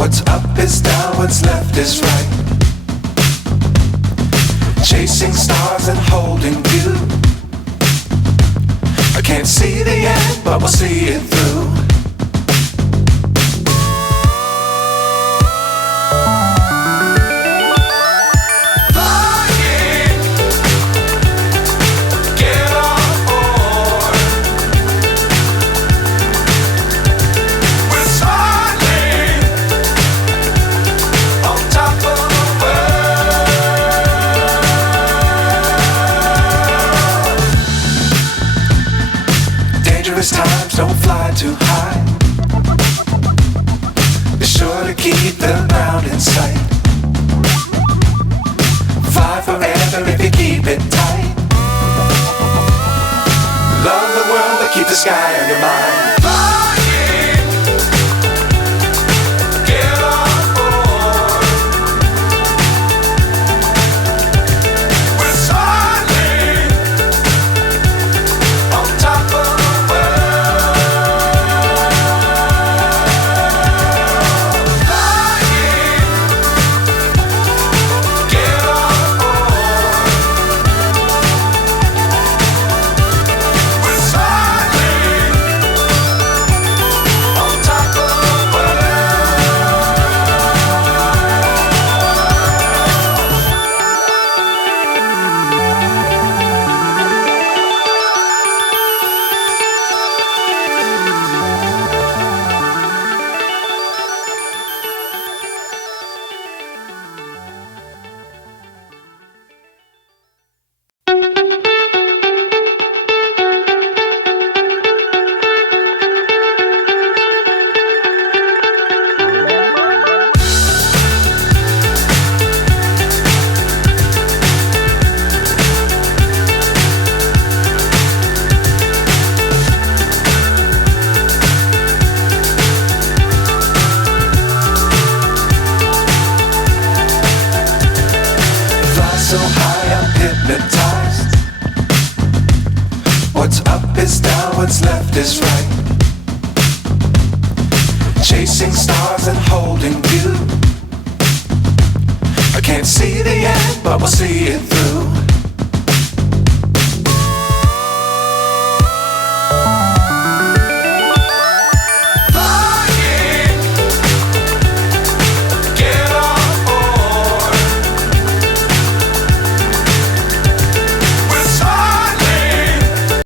What's up is down, what's left is right. Chasing stars and holding you. I can't see the end, but we'll see it through. Times don't fly too high. Be sure to keep the ground in sight. Fly forever if you keep it tight. Love the world but keep the sky on your mind. So high I'm hypnotized. What's up is down, what's left is right. Chasing stars and holding you. I can't see the end, but we'll see it through.